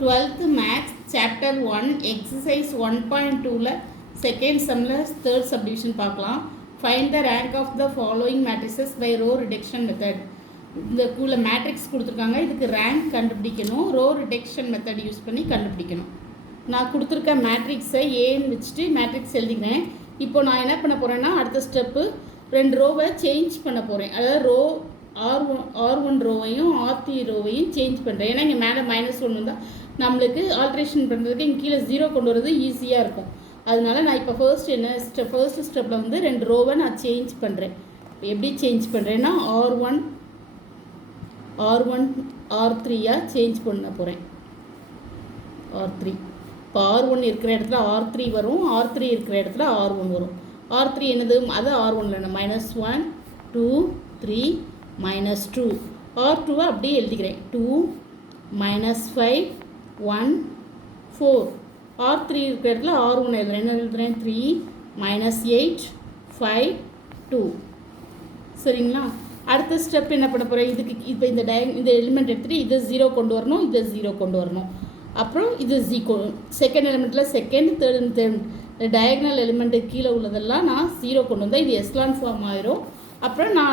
12th Maths Chapter 1 Exercise 1.2ல second சம்மில் third subdivision பார்க்கலாம். Find the rank of the following matrices by row reduction method. இந்த கூல matrix கொடுத்துருக்காங்க, இதுக்கு ரேங்க் கண்டுபிடிக்கணும். ரோ ரிடக்ஷன் மெத்தட் யூஸ் பண்ணி கண்டுபிடிக்கணும். நான் கொடுத்துருக்க மேட்ரிக்ஸை ஏன்னு வச்சுட்டு மேட்ரிக்ஸ் எழுதிக்கிறேன். இப்போ நான் என்ன பண்ண போகிறேன்னா, அடுத்த ஸ்டெப்பு 2 ரோவை சேஞ்ச் பண்ண போகிறேன். அதாவது ரோ R1 ரோவையும் R3 ரோவையும் சேஞ்ச் பண்ணுறேன். ஏன்னா இங்கே மேலே -1 இருந்தால் நம்மளுக்கு ஆல்ட்ரேஷன் பண்ணுறதுக்கு இங்கே கீழே 0 கொண்டு வரது ஈஸியாக இருக்கும். அதனால நான் இப்போ ஃபர்ஸ்ட் ஸ்டெப்பில் வந்து 2 ரோவை நான் சேஞ்ச் பண்ணுறேன். எப்படி சேஞ்ச் பண்ணுறேன்னா R1 R3யாக சேஞ்ச் பண்ண போகிறேன். R3 இப்போ R1 இருக்கிற இடத்துல R3 வரும், R3 இருக்கிற இடத்துல R1 வரும். R3 என்னது, அது R1ல -1 2 3 -2. R2வை அப்படியே எழுதிக்கிறேன். 2 -5 1 4. R3 இருக்கிற இடத்துல R1 எழுதுறேன். என்ன எழுதுறேன்? 3 -8 5 2. சரிங்களா? அடுத்த ஸ்டெப் என்ன பண்ண போகிறேன்? இதுக்கு இப்போ இந்த எலிமெண்ட் எடுத்துகிட்டு இதை 0 கொண்டு வரணும், இதை 0 கொண்டு வரணும். அப்புறம் இது செகண்ட் எலிமெண்ட்டில் செகண்ட் தேர்ட் டயக்னல் எலிமெண்ட்டு கீழே உள்ளதெல்லாம் நான் 0 கொண்டு வந்தால் இது எஸ்லான் ஃபார்ம் ஆயிரும். அப்புறம் நான்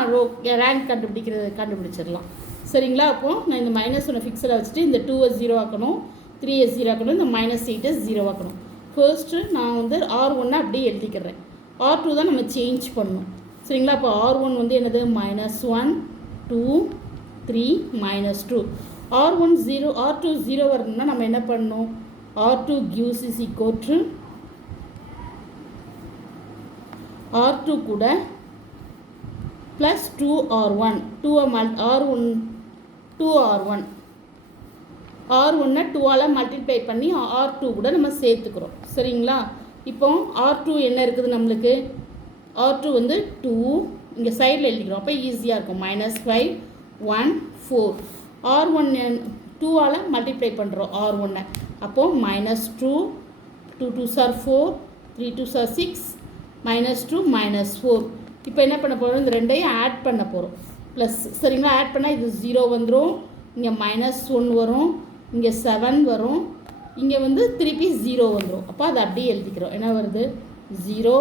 ரேங்க் கண்டுபிடிச்சிடலாம். சரிங்களா? அப்போது நான் இந்த -1 ஃபிக்ஸில் வச்சுட்டு இந்த 2வை 0 ஆக்கணும், 3யை 0 ஆக்கணும், இந்த -8யை 0 ஆக்கணும். ஃபர்ஸ்ட்டு நான் வந்து R1 அப்படியே எழுதிக்கிறேன். R2 தான் நம்ம சேஞ்ச் பண்ணணும். சரிங்களா? அப்போ R1 வந்து என்னது, -1 2 3 -2. R1 0 R2 0 வரணும்னா நம்ம என்ன பண்ணணும்? R2 gives is equal to R2 கூட ப்ளஸ் 2R1 R1 2ஆல் மல்டிப்ளை பண்ணி R2 கூட நம்ம சேர்த்துக்கிறோம். சரிங்களா? இப்போ R2 என்ன இருக்குது நம்மளுக்கு? R2 வந்து 2 இங்கே சைடில் எழுதிக்கிறோம். அப்போ ஈஸியாக இருக்கும். -5 1 4. R1 2ஆல் மல்டிப்ளை பண்ணுறோம் R1. அப்போது -2 2 2s are 4 3 2s are 6 -2 -4. இப்போ என்ன பண்ண போகிறோம்? இந்த ரெண்டையும் ஆட் பண்ண போகிறோம். ப்ளஸ். சரிங்களா? ஆட் பண்ணால் இது 0 வந்துடும், இங்கே -1 வரும், இங்கே 7 வரும், இங்கே வந்து திருப்பி 0 வந்துடும். அப்போ அதை அப்படியே எழுதிக்கிறோம். என்ன வருது? 0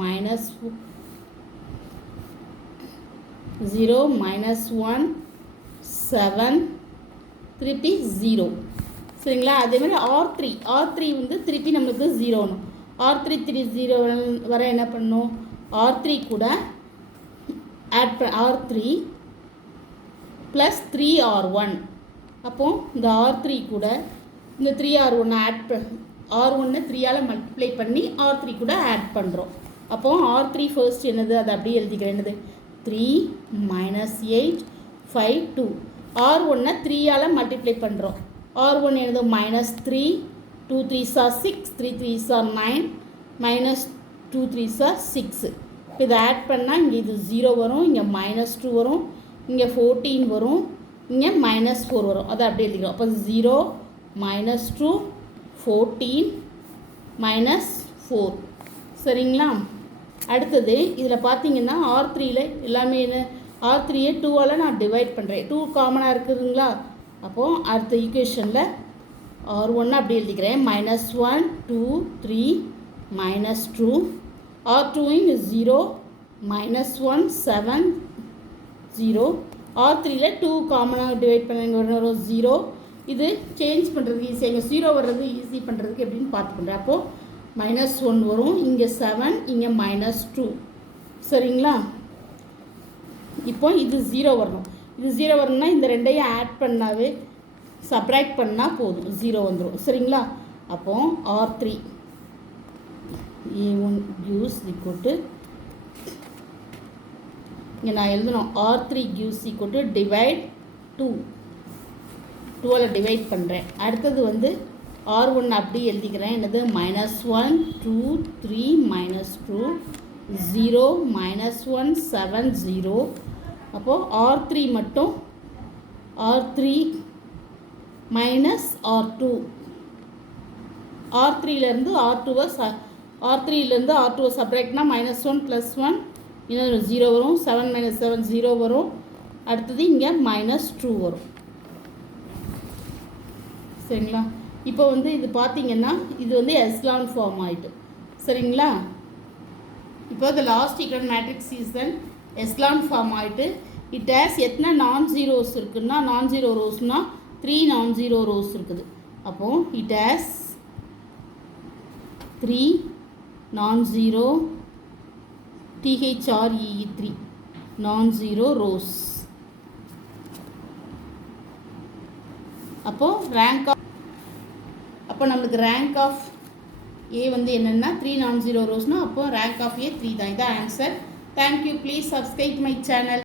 -1 7 திருப்பி 0. சரிங்களா? அதேமாதிரி R3 வந்து திருப்பி நம்மளுக்கு 0 வரும். R3 0 வர என்ன பண்ணணும்? R3 கூட R3 ப்ளஸ் 3R1. அப்போது இந்த R3 கூட இந்த 3R1 R1 3ஆல் மல்டிப்ளை பண்ணி R3 கூட ஆட் பண்ணுறோம். அப்போது R3 ஃபர்ஸ்ட் என்னது, அதை அப்படியே எழுதிக்கிறேன். என்னது? 3 -8 5 2. R1 3ஆல் மல்டிப்ளை பண்ணுறோம். R1 என்னது? -3 2 3s are 6 3 3s are 9 -2 3s are 6. இப்போ இதை ஆட் பண்ணால் இங்கே இது 0 வரும், இங்கே -2 வரும், இங்கே 14 வரும், இங்கே -4 வரும். அதை அப்படியே எழுதிக்கிறோம். அப்போ 0 -2 14 -4. சரிங்களா? அடுத்தது இதில் பார்த்தீங்கன்னா R3யில் எல்லாமே என்ன, R3யை 2ஆல் நான் டிவைட் பண்ணுறேன். 2 காமனாக இருக்குதுங்களா? அப்போது அடுத்த ஈக்குவேஷனில் R1 அப்படி எழுதிக்கிறேன். -1 2 3 -2. R2 இங்கே 0 -1 7 0. R3யில் 2 காமனாக டிவைட் பண்ண வரும் 0. இது சேஞ்ச் பண்ணுறதுக்கு ஈஸியாக, இங்கே 0 வர்றது ஈஸி பண்ணுறதுக்கு எப்படின்னு பார்த்துக்கிட்டேன். அப்போது -1 வரும், இங்கே 7 இங்கே -2. சரிங்களா? இப்போ இது 0 வரணும். இது 0 வரணும்னா இந்த ரெண்டையும் ஆட் பண்ணாவே சப்ராக்ட் பண்ணால் போதும், 0 வந்துடும். சரிங்களா? அப்போது R3 A1 gives equal to, இங்கே நான் எழுதணும் R3 gives equal to divide 2ஆல் டிவைட் பண்ணுறேன். அடுத்தது வந்து R1 அப்படி எழுதிக்கிறேன். என்னது? -1 2 3 -2 0 -1 7 0. அப்போது R3 மட்டும் R3 -R2. R3லேருந்து R2வை சப்ராக்ட்னா -1 +1 இன்னொரு 0 வரும், 7 -7 0 வரும். அடுத்தது இங்கே -2 வரும். சரிங்களா? இப்போ வந்து இது பார்த்தீங்கன்னா இது வந்து எஸ்லான் ஃபார்ம் ஆகிட்டு சரிங்களா. இப்போ the last equal matrix is then echelon form ஆகிட்டு இட் ஹேஸ் எத்தனை நான் ஜீரோஸ் இருக்குன்னா நான் ஜீரோ ரோஸ்னால் 3 நான் ஜீரோ ரோஸ் இருக்குது. அப்போது இட் ஹேஸ் 3 நான் ஜீரோ THREE3 நான் ஜீரோ ரோஸ். அப்போது ரேங்க் ஆஃப் நம்மளுக்கு ரேங்க் ஆஃப் ஏ வந்து என்னென்னா 3 நான் ஜீரோ ரோஸ்னால் அப்போது ரேங்க் ஆஃப் ஏ 3 தான். இதான் answer. Thank you. Please subscribe my channel.